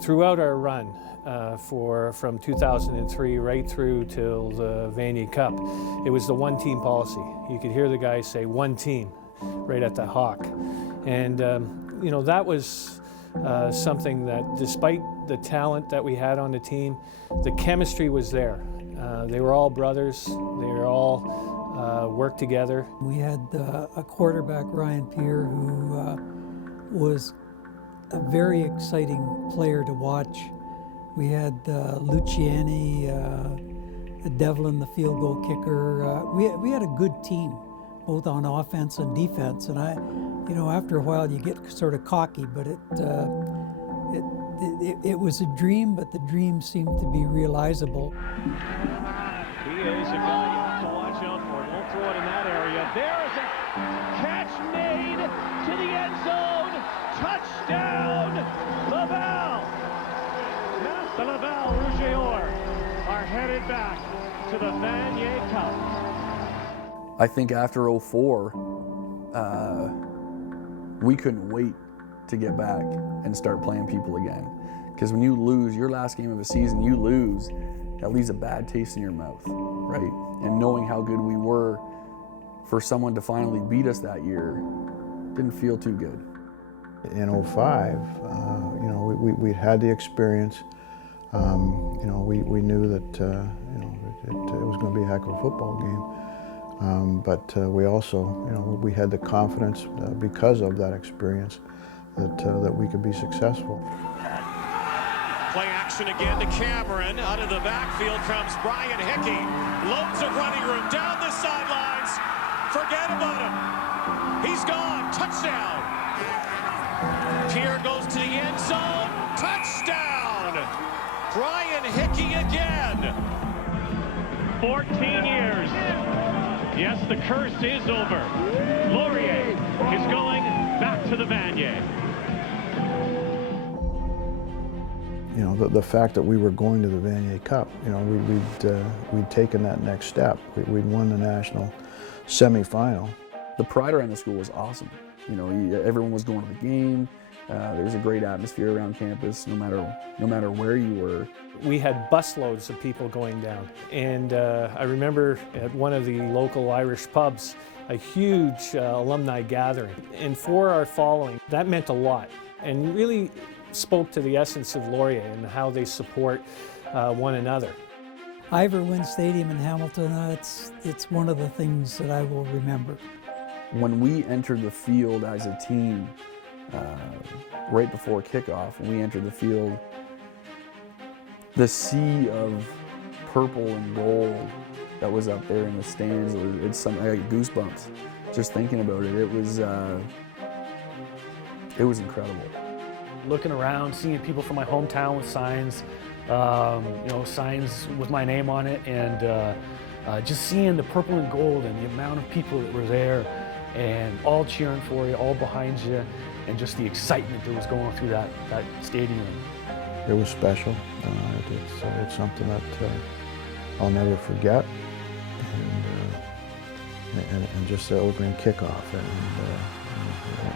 Throughout our run from 2003 right through till the Vanier Cup, it was the one-team policy. You could hear the guys say one team right at the Hawk. And you know, that was something that, despite the talent that we had on the team, the chemistry was there. They were all brothers. They were all worked together. We had a quarterback, Ryan Peer, who was a very exciting player to watch. We had Luciani, Devlin, the field goal kicker. We had a good team, both on offense and defense. And you know, after a while you get sort of cocky, but it was a dream, but the dream seemed to be realizable. He is a guy you have to watch out for. Don't throw it in that area. There is a catch made to the end zone. Touchdown, Laval! Yes, the Laval Rougeors are headed back to the Vanier Cup. I think after '04, we couldn't wait to get back and start playing people again. Because when you lose your last game of the season, you lose, that leaves a bad taste in your mouth, right? And knowing how good we were, for someone to finally beat us that year, didn't feel too good. In '05, you know, we'd had the experience. You know, we knew that you know, it was going to be a heck of a football game. But we also, you know, we had the confidence because of that experience that we could be successful. Play action again to Cameron. Out of the backfield comes Brian Hickey. Loads of running room down the sidelines. Forget about him. He's gone. Touchdown. Pierre goes to the end zone. Touchdown! Brian Hickey again. 14 years. Yes, the curse is over. Laurier is going back to the Vanier. You know, the fact that we were going to the Vanier Cup, you know, we'd taken that next step. We'd won the national semifinal. The pride around the school was awesome. You know, everyone was going to the game. There was a great atmosphere around campus, no matter where you were. We had busloads of people going down. And I remember at one of the local Irish pubs, a huge alumni gathering. And for our following, that meant a lot and really spoke to the essence of Laurier and how they support one another. Ivor Wynne Stadium in Hamilton, it's one of the things that I will remember. When we entered the field as a team, right before kickoff, when we entered the field, the sea of purple and gold that was up there in the stands, it's something, I got goosebumps just thinking about it. It was incredible. Looking around, seeing people from my hometown with signs, you know, signs with my name on it, and just seeing the purple and gold and the amount of people that were there and all cheering for you, all behind you, and just the excitement that was going through that stadium. It was special. It's something that I'll never forget. And just the opening kickoff, and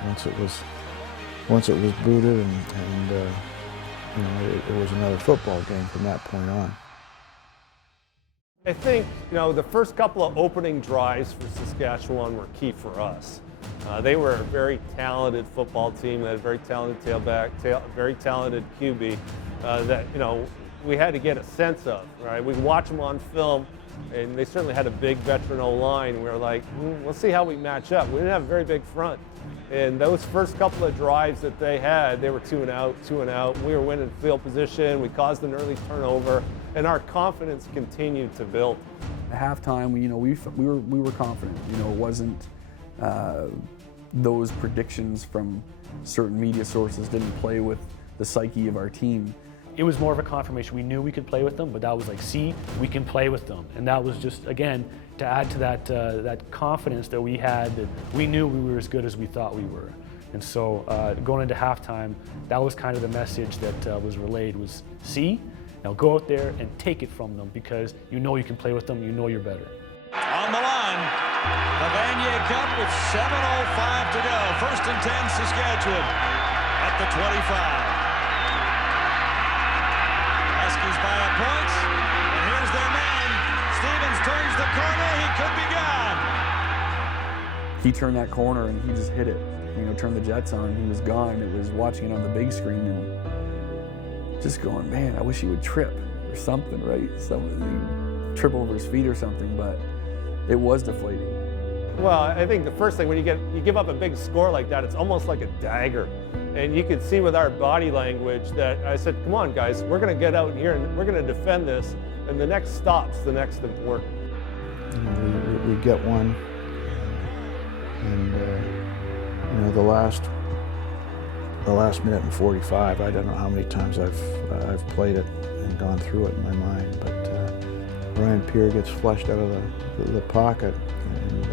once it was booted, and you know, it was another football game from that point on. I think, you know, the first couple of opening drives for Saskatchewan were key for us. They were a very talented football team. They had a very talented tailback, very talented QB that, you know, we had to get a sense of, right? We watch them on film, and they certainly had a big veteran O-line. We were like, let's see how we match up. We didn't have a very big front. And those first couple of drives that they had, they were 2 and out. We were winning field position. We caused an early turnover, and our confidence continued to build. At halftime, we were confident. You know, it wasn't those predictions from certain media sources didn't play with the psyche of our team. It was more of a confirmation. We knew we could play with them, but that was like, see, we can play with them. And that was just, again, to add to that confidence that we had, that we knew we were as good as we thought we were. And so going into halftime, that was kind of the message that was relayed was, see, Now go out there and take it from them, because you know you can play with them, you know you're better. On the line, the Vanier Cup with 7:05 to go. 1st and 10, Saskatchewan at the 25. Huskies by a point, and here's their man. Stevens turns the corner, he could be gone. He turned that corner and he just hit it. You know, turned the Jets on, he was gone. It was watching it on the big screen and just going, man, I wish he would trip or something, right? Something, trip over his feet or something, but it was deflating. Well, I think the first thing, when you give up a big score like that, it's almost like a dagger. And you could see with our body language that I said, come on guys, we're gonna get out here and we're gonna defend this, and the next stop's the next important. You know, we get one, and you know, the last minute and 45, I don't know how many times I've played it and gone through it in my mind, but Ryan Pierre gets flushed out of the pocket, and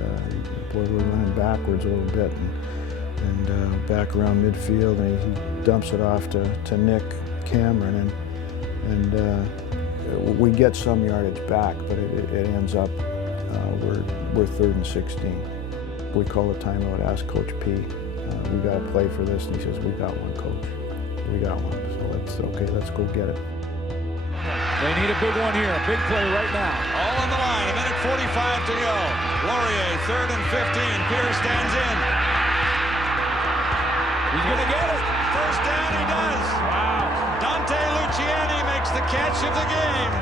boy, we're running backwards a little bit, and back around midfield, and he dumps it off to Nick Cameron, and we get some yardage back, but it ends up we're 3rd and 16. We call a timeout, ask Coach P, we got to play for this, and he says, we got one, Coach. We got one, so let's go get it. They need a big one here, a big play right now. All on the line, 1:45 to go. Laurier, 3rd and 15. Pierce stands in. He's going to get it. First down, he does. Wow. Dante Luciani makes the catch of the game,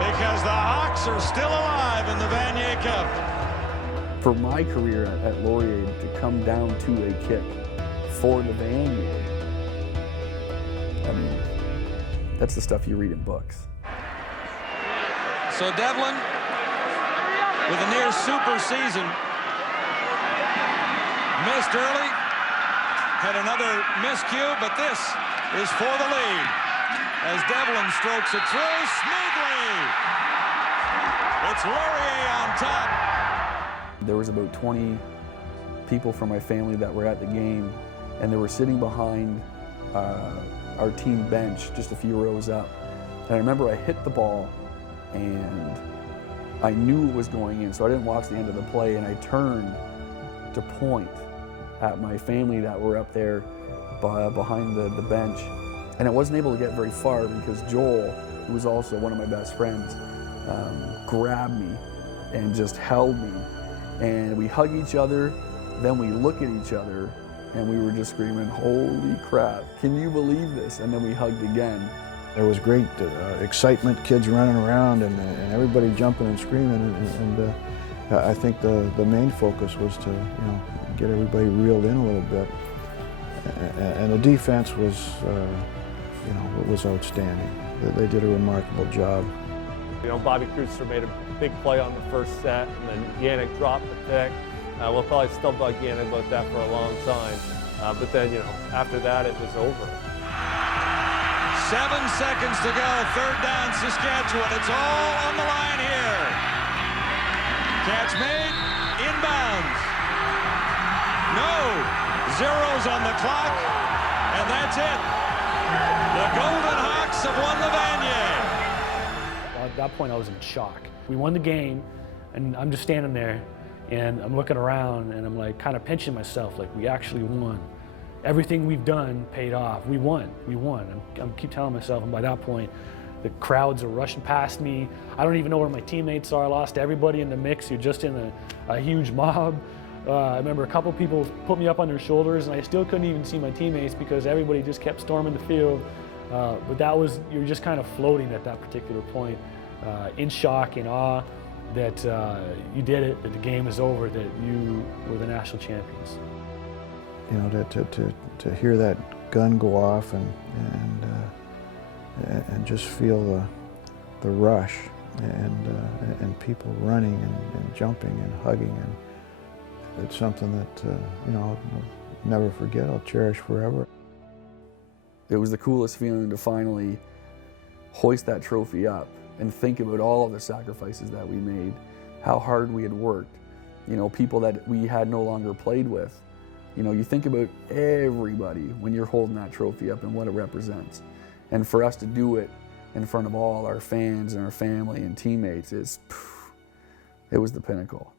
because the Hawks are still alive in the Vanier Cup. For my career at Laurier to come down to a kick for the Vanier, I mean, that's the stuff you read in books. So Devlin, with a near super season, missed early, had another miscue, but this is for the lead as Devlin strokes it through smoothly. It's Laurier on top. There was about 20 people from my family that were at the game, and they were sitting behind our team bench just a few rows up. And I remember I hit the ball and I knew it was going in, so I didn't watch the end of the play, and I turned to point at my family that were up there behind the bench. And I wasn't able to get very far because Joel, who was also one of my best friends, grabbed me and just held me. And we hug each other, then we look at each other, and we were just screaming, holy crap, can you believe this? And then we hugged again. There was great excitement, kids running around, and everybody jumping and screaming, and I think the main focus was to, you know, get everybody reeled in a little bit. And the defense was, you know, was outstanding. They did a remarkable job. You know, Bobby Cruiser made a big play on the first set, and then Yannick dropped the pick. We'll probably still bug Yannick about that for a long time. But then, you know, after that, it was over. 7 seconds to go, 3rd down, Saskatchewan. It's all on the line here. Catch made, inbounds. No, zeros on the clock, and that's it. The Golden Hawks have won the Vanier. At that point, I was in shock. We won the game, and I'm just standing there, and I'm looking around, and I'm like kind of pinching myself, like we actually won. Everything we've done paid off. We won. I keep telling myself, and by that point, the crowds are rushing past me. I don't even know where my teammates are. I lost everybody in the mix. You're just in a huge mob. I remember a couple people put me up on their shoulders, and I still couldn't even see my teammates because everybody just kept storming the field. But you're just kind of floating at that particular point, in shock, in awe that you did it, that the game is over, that you were the national champions. You know, to hear that gun go off and just feel the rush and people running and jumping and hugging, and it's something that you know, I'll never forget. I'll cherish forever. It was the coolest feeling to finally hoist that trophy up and think about all of the sacrifices that we made, how hard we had worked, you know, people that we had no longer played with. You know, you think about everybody when you're holding that trophy up and what it represents. And for us to do it in front of all our fans and our family and teammates, it was the pinnacle.